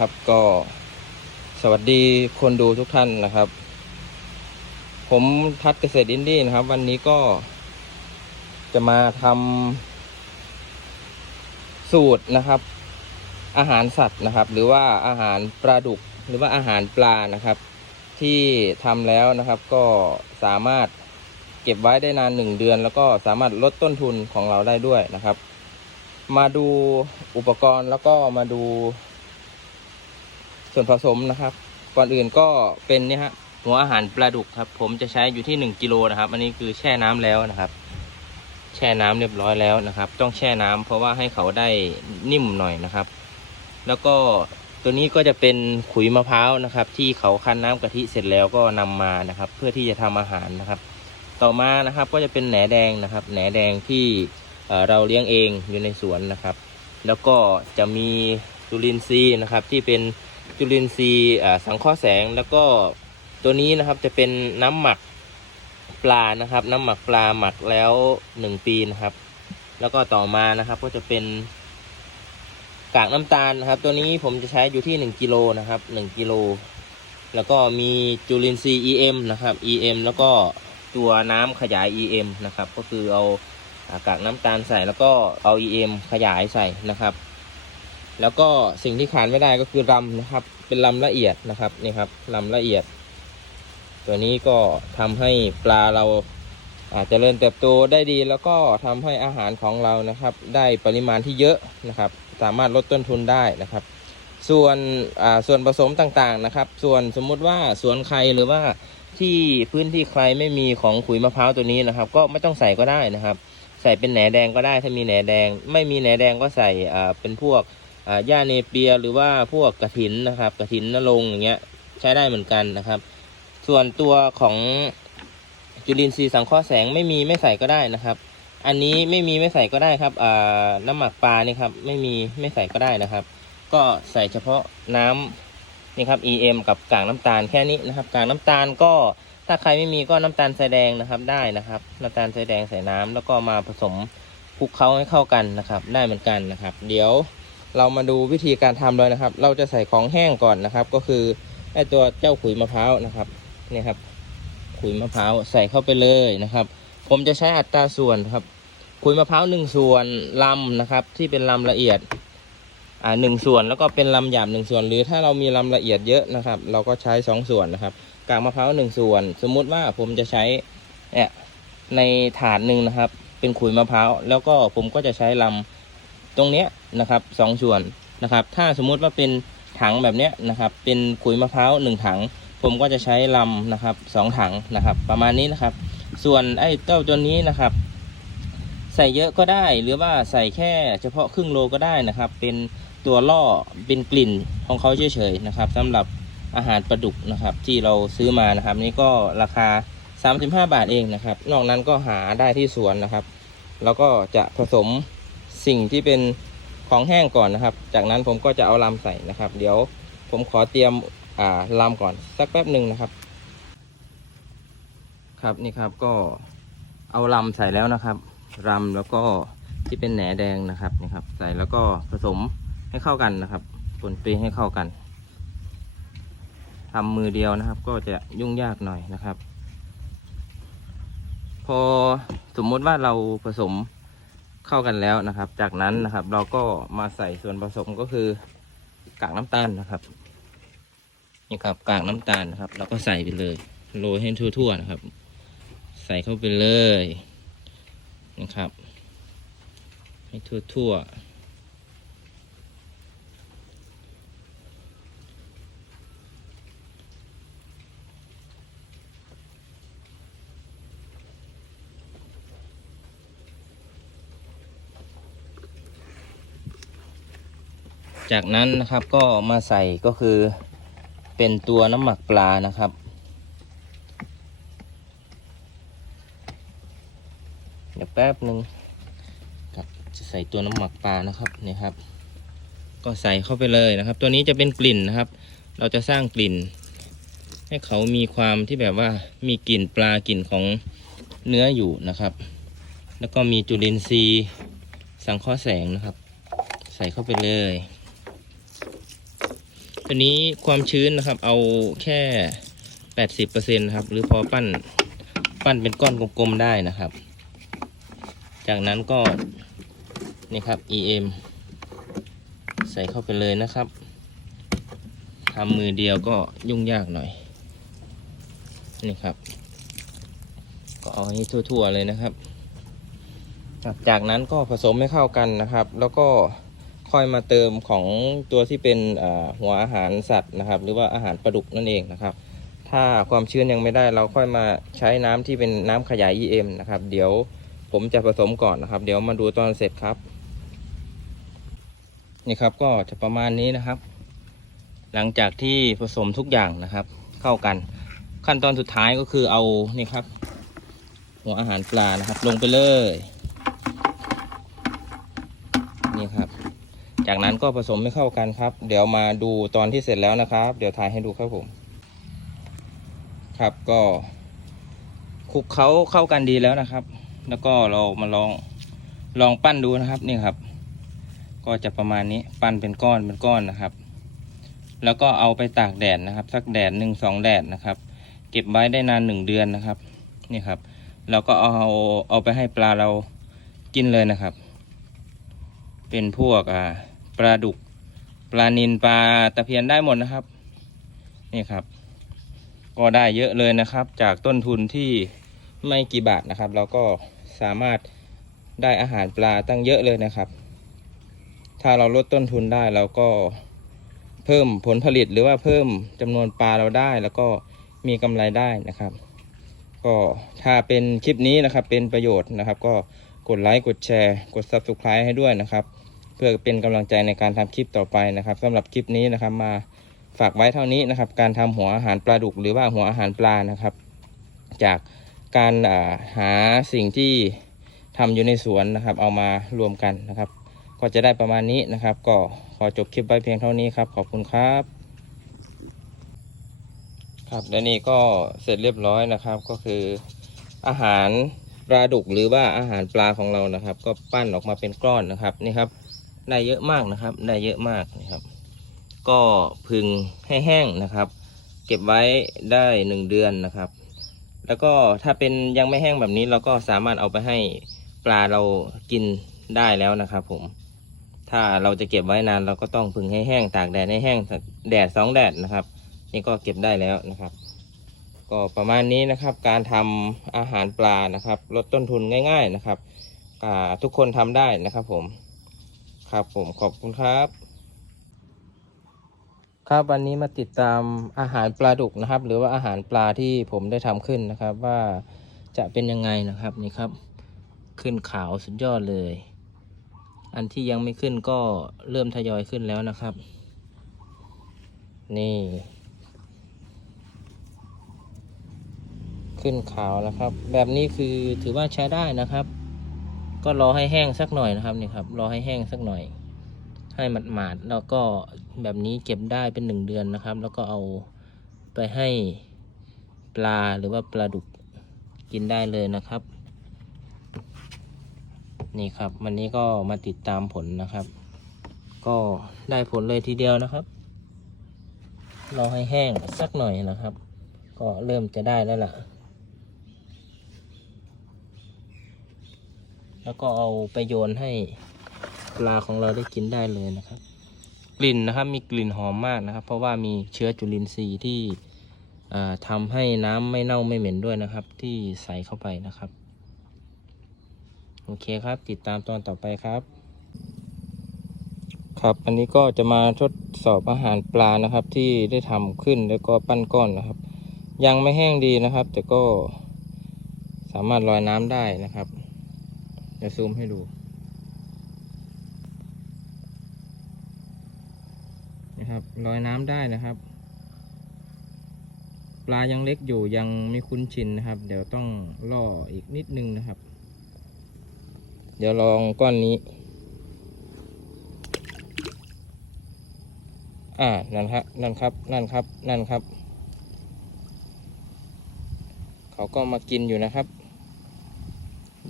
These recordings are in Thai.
นะครับก็สวัสดีคนดูทุกท่านนะครับ ผมทัดเกษตรอินดี้นะครับ วันนี้ก็จะมาทำสูตรนะครับ อาหารสัตว์นะครับ หรือว่าอาหารปลาดุกหรือว่าอาหารปลานะครับ ที่ทำแล้วนะครับก็สามารถเก็บไว้ได้นานหนึ่งเดือน แล้วก็สามารถลดต้นทุนของเราได้ด้วยนะครับ มาดูอุปกรณ์แล้วก็มาดู ส่วนผสมนะครับ ก่อนอื่นก็เป็นนี่ฮะหัวอาหารปลาดุกครับ ผมจะใช้อยู่ที่หนึ่งกิโลนะครับ อันนี้คือแช่น้ำแล้วนะครับ แช่น้ำเรียบร้อยแล้วนะครับ ต้องแช่น้ำเพราะว่าให้เขาได้นิ่มหน่อยนะครับ แล้วก็ตัวนี้ก็จะเป็นขุยมะพร้าวนะครับ ที่เขาคั้นน้ำกะทิเสร็จแล้วก็นำมานะครับ เพื่อที่จะทำอาหารนะครับ ต่อมานะครับก็จะเป็นแหนแดงนะครับ แหนแดงที่เเราเลี้ยงเองอยู่ในสวนนะครับ แล้วก็จะมีจุลินทรีย์นะครับที่เป็น จุลินทรีย์สังเคราะห์แสง แล้วก็ตัวนี้นะครับจะเป็นน้ำหมักปลานะครับ น้ำหมักปลาหมักแล้วหนึ่งปีนะครับ แล้วก็ต่อมานะครับ ก็จะเป็นกากน้ำตาลนะครับ ตัวนี้ผมจะใช้อยู่ที่หนึ่งกิโลนะครับหนึ่งกิโลแล้วก็มีจุลินทรีย์ EM นะครับ EM แล้วก็ตัวน้ำขยาย EM นะครับ ก็คือเอาอากากน้ำตาลใส่แล้วก็เอา EM ขยายใส่นะครับ แล้วก็สิ่งที่ขาดไม่ได้ก็คือลำนะครับ เป็นลำละเอียดนะครับนี่ครับลำละเอียด ตัวนี้ก็ทำให้ปลาเราอาจจะเจริญเติบโตได้ดี แล้วก็ทำให้อาหารของเรานะครับ ได้ปริมาณที่เยอะนะครับ สามารถลดต้นทุนได้นะครับ ส่วนส่วนผสมต่างๆนะครับ ส่วนสมมุติว่าสวนใครหรือว่าที่พื้นที่ใครไม่มีของขุยมะพร้าวตัวนี้นะครับ ก็ไม่ต้องใส่ก็ได้นะครับ ใส่เป็นแหนแดงก็ได้ถ้ามีแหนแดง ไม่มีแหนแดงก็ใส่เป็นพวก หญ้าเนเปียหรือว่าพวกกระถินนะครับกระถินนรงอย่างเงี้ยใช้ได้เหมือนกันนะครับ ส่วนตัวของจุลินทรีย์สังเคราะห์แสงไม่มีไม่ใส่ก็ได้นะครับ อันนี้ไม่มีไม่ใส่ก็ได้ครับน้ำหมักปลานี่ครับไม่มีไม่ใส่ก็ได้นะครับ ก็ใส่เฉพาะน้ำนี่ครับ EM กับกากน้ำตาลแค่นี้นะครับกากน้ำตาลก็ถ้าใครไม่มีก็น้ำตาลทรายแดงนะครับได้นะครับ น้ำตาลทรายแดงใส่น้ำแล้วก็มาผสมคลุกเคล้าให้เข้ากันนะครับ ได้เหมือนกันนะครับ เดี๋ยว เรามาดูวิธีการทำเลยนะครับ เราจะใส่ของแห้งก่อนนะครับ ก็คือไอตัวเจ้าขุยมะพร้าวนะครับนี่ครับ ขุยมะพร้าวใส่เข้าไปเลยนะครับ ผมจะใช้อัตราส่วนครับ ขุยมะพร้าวหนึ่งส่วนลำนะครับ ที่เป็นลำละเอียดอ่าหนึ่งส่วนแล้วก็เป็นลำหยาบหนึ่งส่วน หรือถ้าเรามีลำละเอียดเยอะนะครับ เราก็ใช้สองส่วนนะครับกากมะพร้าวหนึ่งส่วน สมมุติว่าผมจะใช้เนี่ยในถาดหนึ่งนะครับ เป็นขุยมะพร้าวแล้วก็ผมก็จะใช้ลำ ตรงเนี้ยนะครับสองส่วนนะครับ ถ้าสมมุติว่าเป็นถังแบบเนี้ยนะครับ เป็นขุยมะพร้าวหนึ่งถัง ผมก็จะใช้ลำนะครับสองถังนะครับ ประมาณนี้นะครับ ส่วนไอ้เต้าตัวนี้นะครับ ใส่เยอะก็ได้หรือว่าใส่แค่เฉพาะครึ่งโลก็ได้นะครับ เป็นตัวล่อเป็นกลิ่นของเขาเฉยๆนะครับสำหรับอาหารปลาดุกนะครับ ที่เราซื้อมานะครับ นี่ก็ราคา 35 บาทเองนะครับ นอกนั้นก็หาได้ที่สวนนะครับ แล้วก็จะผสม สิ่งที่เป็นของแห้งก่อนนะครับ จากนั้นผมก็จะเอาลำใส่นะครับ เดี๋ยวผมขอเตรียมอ่าลำก่อนสักแป๊บหนึ่งนะครับ ครับนี่ครับก็เอาลำใส่แล้วนะครับรำแล้วก็ที่เป็นแหนแดงนะครับนี่ครับ ใส่แล้วก็ผสมให้เข้ากันนะครับปนเปให้เข้ากันทำมือเดียวนะครับ ก็จะยุ่งยากหน่อยนะครับ พอสมมติว่าเราผสม เข้ากันแล้วนะครับ จากนั้นนะครับเราก็มาใส่ส่วนผสมก็คือกากน้ำตาลนะครับนี่ครับกากน้ำตาลนะครับเราก็ใส่ไปเลยโรยให้ทั่วๆนะครับ ใส่เข้าไปเลยนะครับ ให้ทั่วๆ จากนั้นนะครับก็มาใส่ก็คือเป็นตัวน้ำหมักปลานะครับ เดี๋ยวแป๊บหนึ่งครับจะใส่ตัวน้ำหมักปลานะครับนี่ครับ ก็ใส่เข้าไปเลยนะครับ ตัวนี้จะเป็นกลิ่นนะครับ เราจะสร้างกลิ่น ให้เขามีความที่แบบว่ามีกลิ่นปลากลิ่นของเนื้ออยู่นะครับ แล้วก็มีจุลินทรีย์สังเคราะห์แสงนะครับ ใส่เข้าไปเลย ตัวนี้ความชื้นนะครับ เอาแค่แปดสิบเปอร์เซ็นครับ หรือพอปั้นปั้นเป็นก้อนกลมๆได้นะครับ จากนั้นก็นี่ครับ EM ใส่เข้าไปเลยนะครับทำมือเดียวก็ยุ่งยากหน่อย นี่ครับ ก็เอาให้ทั่วๆเลยนะครับ จากนั้นก็ผสมให้เข้ากันนะครับ แล้วก็ ค่อยมาเติมของตัวที่เป็นหัวอาหารสัตว์นะครับ หรือว่าอาหารปลาดุกนั่นเองนะครับ ถ้าความชื้นยังไม่ได้เราค่อยมาใช้น้ำที่เป็นน้ำขยาย EM นะครับ เดี๋ยวผมจะผสมก่อนนะครับ เดี๋ยวมาดูตอนเสร็จครับ นี่ครับก็จะประมาณนี้นะครับ หลังจากที่ผสมทุกอย่างนะครับ เข้ากัน ขั้นตอนสุดท้ายก็คือเอานี่ครับ หัวอาหารปลานะครับ ลงไปเลย นี่ครับ จากนั้นก็ผสมให้เข้ากันครับ เดี๋ยวมาดูตอนที่เสร็จแล้วนะครับ เดี๋ยวถ่ายให้ดูครับผม ครับก็คลุกเขาเข้ากันดีแล้วนะครับ แล้วก็เรามาลองลองปั้นดูนะครับนี่ครับ ก็จะประมาณนี้ปั้นเป็นก้อนเป็นก้อนนะครับ แล้วก็เอาไปตากแดดนะครับ สักแดดหนึ่งสองแดดนะครับ เก็บไว้ได้นานหนึ่งเดือนนะครับนี่ครับแล้วก็เอาเอาไปให้ปลาเรากินเลยนะครับ เป็นพวกอ่า ปลาดุก ปลานินปลาตะเพียนได้หมดนะครับ นี่ครับ ก็ได้เยอะเลยนะครับ จากต้นทุนที่ไม่กี่บาทนะครับ เราก็สามารถได้อาหารปลาตั้งเยอะเลยนะครับ ถ้าเราลดต้นทุนได้เราก็เพิ่มผลผลิตหรือว่าเพิ่มจำนวนปลาเราได้ แล้วก็มีกำไรได้นะครับ ก็ถ้าเป็นคลิปนี้นะครับเป็นประโยชน์นะครับ ก็กดไลค์กดแชร์ กด Subscribe ให้ด้วยนะครับ พื่อเป็นกำลังใจในการทำคลิปต่อไปนะครับสำหรับคลิปนี้นะครับมาฝากไว้เท่านี้นะครับ การทำหัวอาหารปลาดุก หรือว่าหัวอาหารปลานะครับ จากการาหาสิ่งที่ทำอยู่ในสวนนะครับ เอามารวมกันนะครับ ก็จะได้ประมาณนี้นะครับ ก็ขอจบคลิปไว้เพียงเท่านี้ครับ ขอบคุณครับ ครับและนี่ก็เสร็จเรียบร้อยนะครับ ก็คืออาหารปลาดุกหรือว่าอาหารปลาของเรานะครับ ก็ปั้นออกมาเป็นก้อนนะครับนี่ครับ ได้เยอะมากนะครับ ได้เยอะมากนะครับ ก็พึงให้แห้งนะครับ เก็บไว้ได้หนึ่งเดือนนะครับ แล้วก็ถ้าเป็นยังไม่แห้งแบบนี้เราก็สามารถเอาไปให้ปลาเรากินได้แล้วนะครับ ผม ถ้าเราจะเก็บไว้นานเราก็ต้องพึงให้แห้งตากแดดให้แห้งแดดสองแดดนะครับ นี่ก็เก็บได้แล้วนะครับก็ประมาณนี้นะครับการทำอาหารปลานะครับ ลดต้นทุนง่าย ๆนะครับอ่าทุกคนทำได้นะครับผม ครับผมขอบคุณครับ ครับวันนี้มาติดตามอาหารปลาดุกนะครับ หรือว่าอาหารปลาที่ผมได้ทำขึ้นนะครับ ว่าจะเป็นยังไงนะครับนี่ครับ ขึ้นขาวสุดยอดเลย อันที่ยังไม่ขึ้นก็เริ่มทยอยขึ้นแล้วนะครับ นี่ ขึ้นขาวแล้วครับ แบบนี้คือถือว่าใช้ได้นะครับ ก็รอให้แห้งสักหน่อยนะครับนี่ครับ รอให้แห้งสักหน่อย ให้หมาดๆแล้วก็แบบนี้เก็บได้เป็นหนึ่งเดือนนะครับ แล้วก็เอาไปให้ปลาหรือว่าปลาดุกกินได้เลยนะครับ นี่ครับวันนี้ก็มาติดตามผลนะครับ ก็ได้ผลเลยทีเดียวนะครับรอให้แห้งสักหน่อยนะครับ ก็เริ่มจะได้แล้วล่ะ แล้วก็เอาไปโยนให้ปลาของเราได้กินได้เลยนะครับ กลิ่นนะครับมีกลิ่นหอมมากนะครับ เพราะว่ามีเชื้อจุลินทรีย์ที่เอ่อทำให้น้ำไม่เน่าไม่เหม็นด้วยนะครับ ที่ใส่เข้าไปนะครับ โอเคครับ ติดตามตอนต่อไปครับ ครับ อันนี้ก็จะมาทดสอบอาหารปลานะครับ ที่ได้ทำขึ้นแล้วก็ปั้นก้อนนะครับ ยังไม่แห้งดีนะครับ แต่ก็สามารถลอยน้ำได้นะครับ เดี๋ยวซูมให้ดูนะครับลอยน้ำได้นะครับ ปลายังเล็กอยู่ยังไม่คุ้นชินนะครับ เดี๋ยวต้องล่ออีกนิดนึงนะครับ เดี๋ยวลองก้อนนี้ อ่านั่นครับนั่นครับ นั่นครับ นั่นครับ เขาก็มากินอยู่นะครับ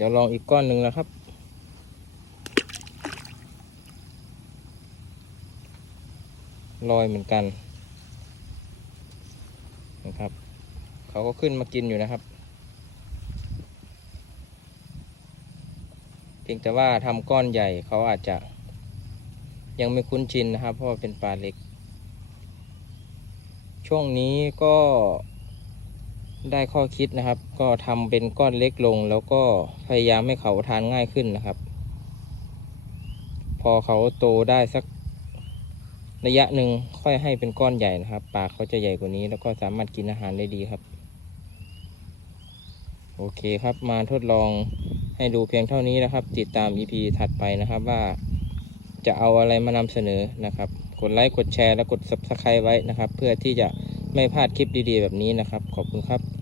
ดี๋ยวลองอีกก้อนหนึ่งนะครับ ลอยเหมือนกันนะครับเขาก็ขึ้นมากินอยู่นะครับ เพียงแต่ว่าทำก้อนใหญ่เขาอาจจะ ยังไม่คุ้นชินนะครับ เพราะเป็นปลาเล็ก ช่วงนี้ก็ ได้ข้อคิดนะครับ ก็ทำเป็นก้อนเล็กลง แล้วก็พยายามให้เขาทานง่ายขึ้นนะครับ พอเขาโตได้สักระยะหนึ่งค่อยให้เป็นก้อนใหญ่นะครับ ปากเขาจะใหญ่กว่านี้ แล้วก็สามารถกินอาหารได้ดีครับ โอเคครับมาทดลองให้ดูเพียงเท่านี้นะครับ ติดตาม EP ถัดไปนะครับว่าจะเอาอะไรมานำเสนอนะครับ กดไลค์กดแชร์และกด Subscribe ไว้นะครับ เพื่อที่จะ ไม่พลาดคลิปดีๆแบบนี้นะครับ ขอบคุณครับ